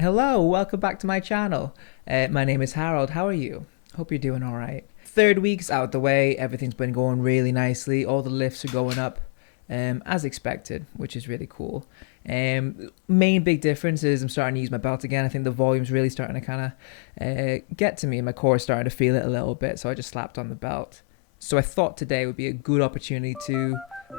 Hello, welcome back to my channel. My name is Harold. How are you? Hope you're doing all right. Third week's out the way. Everything's been going really nicely. All the lifts are going up as expected, which is really cool. Main big difference is I'm starting to use my belt again. I think the volume's really starting to kind of get to me. My core is starting to feel it a little bit, so I just slapped on the belt. So I thought today would be a good opportunity to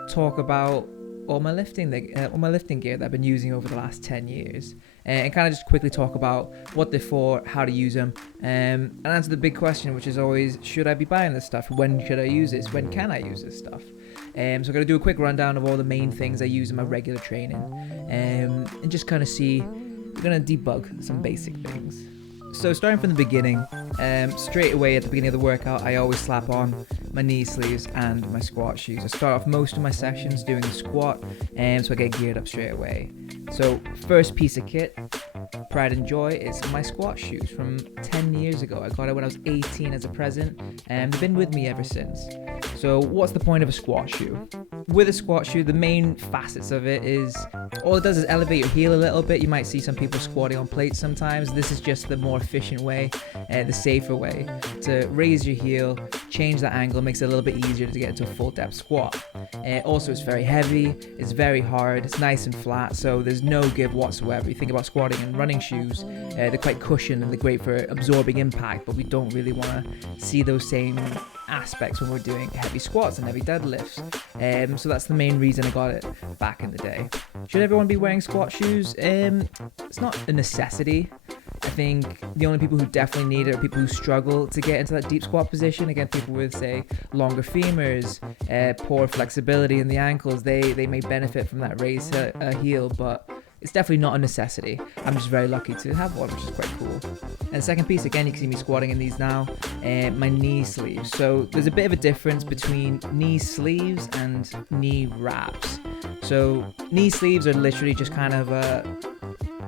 talk about all my lifting gear that I've been using over the last 10 years and kind of just quickly talk about what they're for, how to use them, and answer the big question, which is always, should I be buying this stuff? When should I use this? When can I use this stuff? So I'm going to do a quick rundown of all the main things I use in my regular training, and just kind of see, we're going to debug some basic things. So starting from the beginning, straight away at the beginning of the workout, I always slap on my knee sleeves and my squat shoes. I start off most of my sessions doing the squat, so I get geared up straight away. So first piece of kit, pride and joy, is my squat shoes from 10 years ago. I got it when I was 18 as a present, and they've been with me ever since. So what's the point of a squat shoe? With a squat shoe, the main facets of it is, all it does is elevate your heel a little bit. You might see some people squatting on plates sometimes. This is just the more efficient way, the safer way to raise your heel, change that angle, makes it a little bit easier to get into a full depth squat. Also, it's very heavy, it's very hard, it's nice and flat, so there's no give whatsoever. You think about squatting and running shoes, they're quite cushioned and they're great for absorbing impact, but we don't really want to see those same aspects when we're doing heavy squats and heavy deadlifts. So that's the main reason I got it back in the day. Should everyone be wearing squat shoes? It's not a necessity. I think the only people who definitely need it are people who struggle to get into that deep squat position. Again, people with, say, longer femurs, poor flexibility in the ankles, they may benefit from that raised heel, but it's definitely not a necessity. I'm just very lucky to have one, which is quite cool. And second piece, again, you can see me squatting in these now, my knee sleeves. So there's a bit of a difference between knee sleeves and knee wraps. So knee sleeves are literally just kind of a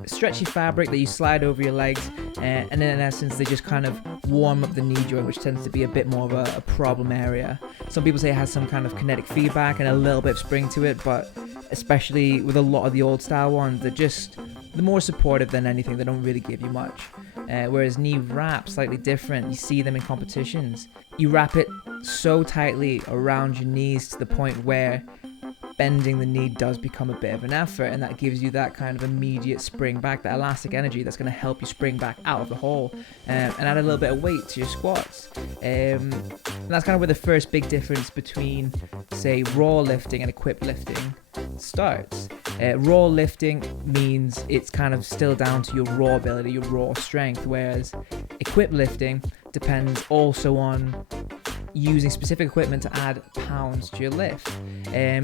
stretchy fabric that you slide over your legs, and then in essence they just kind of warm up the knee joint, which tends to be a bit more of a problem area. Some people say it has some kind of kinetic feedback and a little bit of spring to it, but especially with a lot of the old style ones, they're more supportive than anything. They don't really give you much. Whereas knee wraps, slightly different. You see them in competitions. You wrap it so tightly around your knees to the point where bending the knee does become a bit of an effort, and that gives you that kind of immediate spring back, that elastic energy that's going to help you spring back out of the hole, and add a little bit of weight to your squats. And that's kind of where the first big difference between, say, raw lifting and equipped lifting starts. Raw lifting means it's kind of still down to your raw ability, your raw strength, whereas equipped lifting depends also on using specific equipment to add pounds to your lift.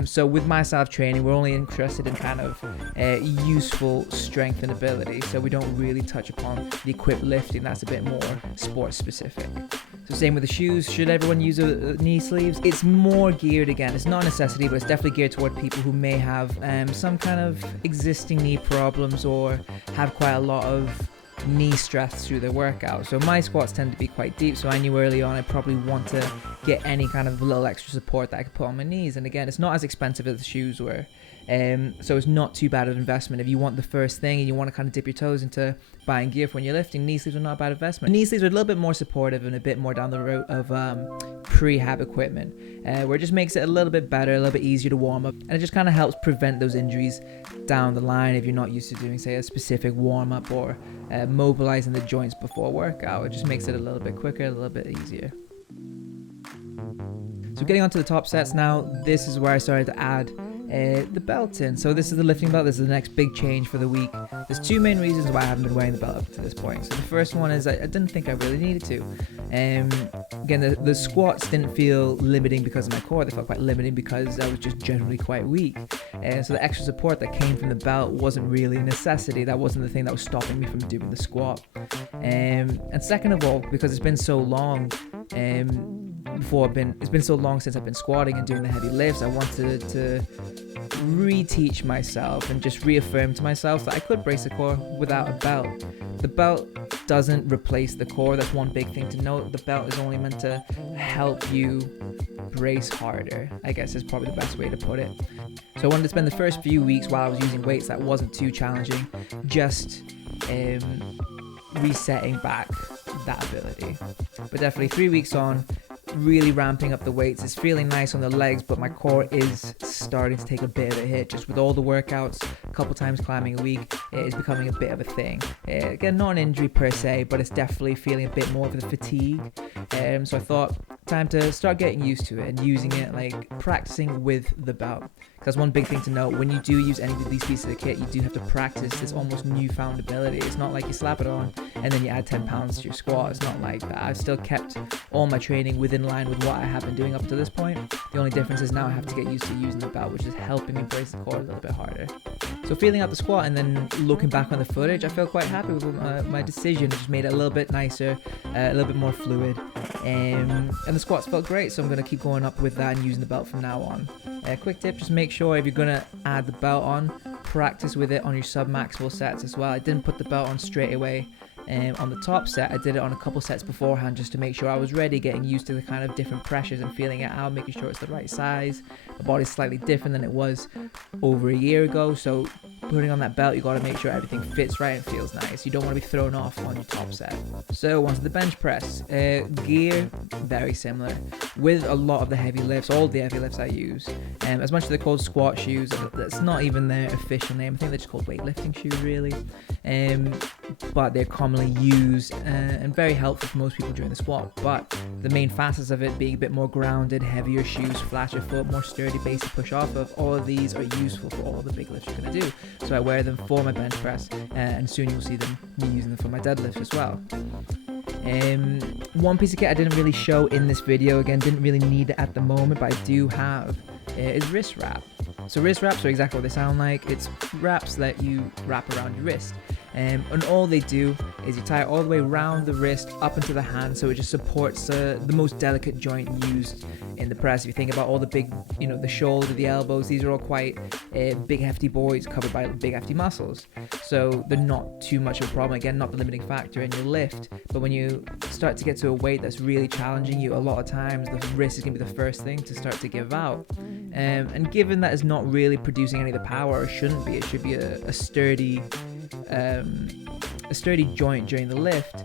So with my style of training, we're only interested in kind of useful strength and ability, so we don't really touch upon the equipped lifting. That's a bit more sport specific. So same with the shoes. Should everyone use knee sleeves? It's more geared, again, it's not a necessity, but it's definitely geared toward people who may have some kind of existing knee problems or have quite a lot of knee stress through their workout. So my squats tend to be quite deep, so I knew early on I probably want to get any kind of little extra support that I could put on my knees. And again, it's not as expensive as the shoes were, so it's not too bad of an investment. If you want the first thing and you want to kind of dip your toes into buying gear for when you're lifting, knee sleeves are not a bad investment. Knee sleeves are a little bit more supportive and a bit more down the road of prehab equipment, where it just makes it a little bit better, a little bit easier to warm up, and it just kind of helps prevent those injuries down the line if you're not used to doing, say, a specific warm up or mobilizing the joints before workout. It just makes it a little bit quicker, a little bit easier. So getting onto the top sets now, this is where I started to add the belt in. So this is the lifting belt. This is the next big change for the week. There's two main reasons why I haven't been wearing the belt up to this point. So the first one is I didn't think I really needed to. Again, the squats didn't feel limiting because of my core. They felt quite limiting because I was just generally quite weak. So the extra support that came from the belt wasn't really a necessity. That wasn't the thing that was stopping me from doing the squat. And second of all, because it's been so long, it's been so long since I've been squatting and doing the heavy lifts, I wanted to reteach myself and just reaffirm to myself that I could brace the core without a belt. The belt doesn't replace the core. That's one big thing to note. The belt is only meant to help you brace harder, I guess is probably the best way to put it. So I wanted to spend the first few weeks while I was using weights that wasn't too challenging, just resetting back that ability. But definitely 3 weeks on, really ramping up the weights. It's feeling nice on the legs, but my core is starting to take a bit of a hit. Just with all the workouts, a couple times climbing a week, it is becoming a bit of a thing. Again, not an injury per se, but it's definitely feeling a bit more of the fatigue. So I thought, time to start getting used to it and using it, like practicing with the belt. Because one big thing to note, when you do use any of these pieces of kit, you do have to practice this almost newfound ability. It's not like you slap it on and then you add 10 pounds to your squat. It's not like that. I've still kept all my training within line with what I have been doing up to this point. The only difference is now I have to get used to using the belt, which is helping me brace the core a little bit harder. So feeling out the squat and then looking back on the footage, I feel quite happy with my decision. It just made it a little bit nicer, a little bit more fluid. And the squats felt great, so I'm going to keep going up with that and using the belt from now on. Quick tip, just make sure if you're going to add the belt on, practice with it on your sub-maximal sets as well. I didn't put the belt on straight away. On the top set, I did it on a couple sets beforehand just to make sure I was ready, getting used to the kind of different pressures and feeling it out, making sure it's the right size. My body's slightly different than it was over a year ago, so putting on that belt, you got to make sure everything fits right and feels nice. You don't want to be thrown off on your top set. So onto the bench press. Gear, very similar. With a lot of the heavy lifts, all the heavy lifts I use, as much as they're called squat shoes, that's not even their official name. I think they're just called weightlifting shoes, really. But they're commonly used and very helpful for most people during the squat. But the main facets of it being a bit more grounded, heavier shoes, flatter foot, more sturdy base to push off of, all of these are useful for all the big lifts you're going to do. So I wear them for my bench press, and soon you'll see me using them for my deadlifts as well. One piece of kit I didn't really show in this video, again, didn't really need it at the moment, but I do have, is wrist wrap. So wrist wraps are exactly what they sound like. It's wraps that you wrap around your wrist. And all they do is you tie it all the way around the wrist up into the hand, so it just supports the most delicate joint used in the press. If you think about all the big, the shoulder, the elbows, these are all quite big hefty boys covered by big hefty muscles, so they're not too much of a problem. Again, not the limiting factor in your lift, but when you start to get to a weight that's really challenging you, a lot of times the wrist is going to be the first thing to start to give out. And given that it's not really producing any of the power, or shouldn't be, it should be a sturdy joint during the lift.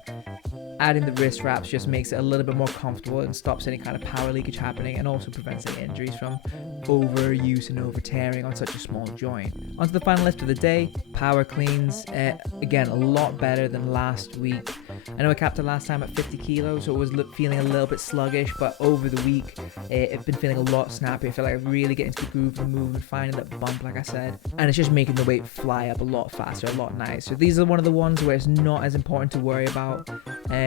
Adding the wrist wraps just makes it a little bit more comfortable and stops any kind of power leakage happening, and also prevents any injuries from overuse and over tearing on such a small joint. Onto the final lift of the day, power cleans. Again, a lot better than last week. I know I capped it last time at 50 kilos, so it was feeling a little bit sluggish, but over the week, it's been feeling a lot snappier. I feel like I really get into the groove of the movement, finding that bump, like I said, and it's just making the weight fly up a lot faster, a lot nicer. These are one of the ones where it's not as important to worry about.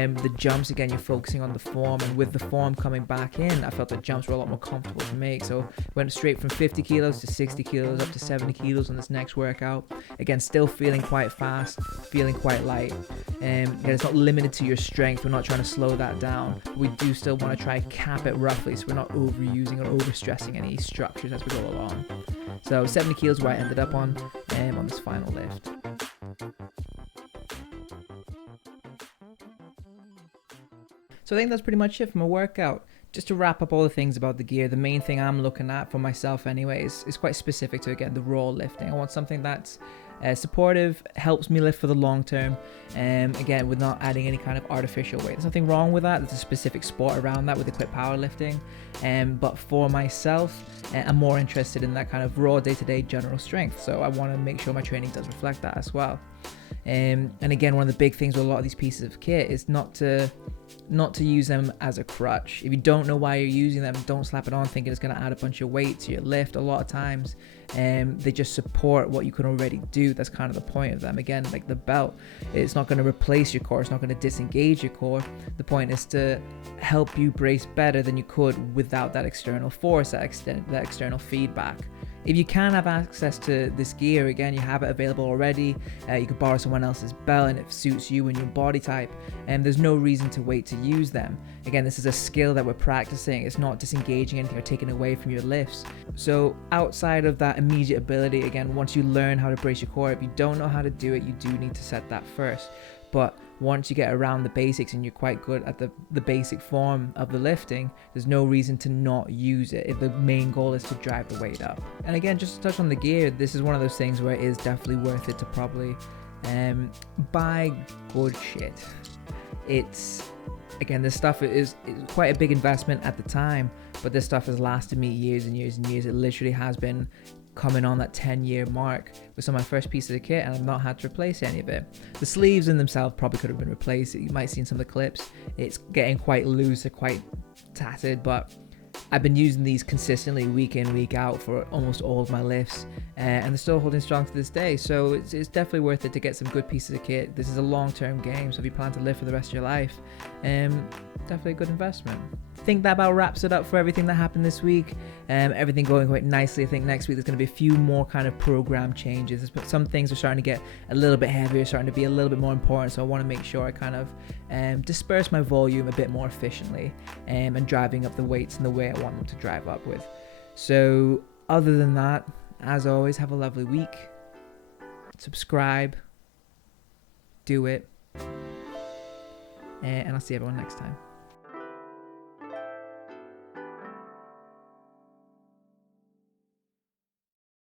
The jumps, again, you're focusing on the form, and with the form coming back in, I felt the jumps were a lot more comfortable to make. So went straight from 50 kilos to 60 kilos up to 70 kilos on this next workout. Again, still feeling quite fast, feeling quite light. Again, it's not limited to your strength. We're not trying to slow that down. We do still want to try and cap it roughly, so we're not overusing or overstressing any structures as we go along. So 70 kilos where I ended up on this final lift. So I think that's pretty much it for my workout. Just to wrap up all the things about the gear, the main thing I'm looking at for myself anyways is quite specific to, again, the raw lifting. I want something that's supportive, helps me lift for the long term, again, with not adding any kind of artificial weight. There's nothing wrong with that. There's a specific sport around that with equipped powerlifting, but for myself, I'm more interested in that kind of raw day-to-day general strength, so I want to make sure my training does reflect that as well. And again, one of the big things with a lot of these pieces of kit is not to use them as a crutch. If you don't know why you're using them, don't slap it on thinking it's going to add a bunch of weight to your lift. A lot of times they just support what you can already do. That's kind of the point of them. Again, like the belt, it's not going to replace your core, it's not going to disengage your core. The point is to help you brace better than you could without that external force, that external feedback. If you can have access to this gear, again, you have it available already. You could borrow someone else's belt and it suits you and your body type, and there's no reason to wait to use them. Again, this is a skill that we're practicing. It's not disengaging anything or taking away from your lifts. So outside of that immediate ability, again, once you learn how to brace your core, if you don't know how to do it, you do need to set that first. But once you get around the basics and you're quite good at the basic form of the lifting, there's no reason to not use it if the main goal is to drive the weight up. And again, just to touch on the gear, this is one of those things where it is definitely worth it to probably Buy good shit. It's, again, this stuff is quite a big investment at the time, but this stuff has lasted me years and years and years. It literally has been coming on that 10-year mark with some of my first pieces of kit, and I've not had to replace any of it. The sleeves in themselves probably could have been replaced. You might see in some of the clips, it's getting quite loose or quite tattered, but I've been using these consistently week in, week out for almost all of my lifts, and they're still holding strong to this day. So it's definitely worth it to get some good pieces of kit. This is a long-term game, so if you plan to live for the rest of your life, definitely a good investment. I think that about wraps it up for everything that happened this week. Everything going quite nicely. I think next week there's going to be a few more kind of program changes. Some things are starting to get a little bit heavier, starting to be a little bit more important. So I want to make sure I kind of disperse my volume a bit more efficiently, and driving up the weights in the way I want them to drive up with. So other than that, as always, have a lovely week. Subscribe. Do it. And I'll see everyone next time.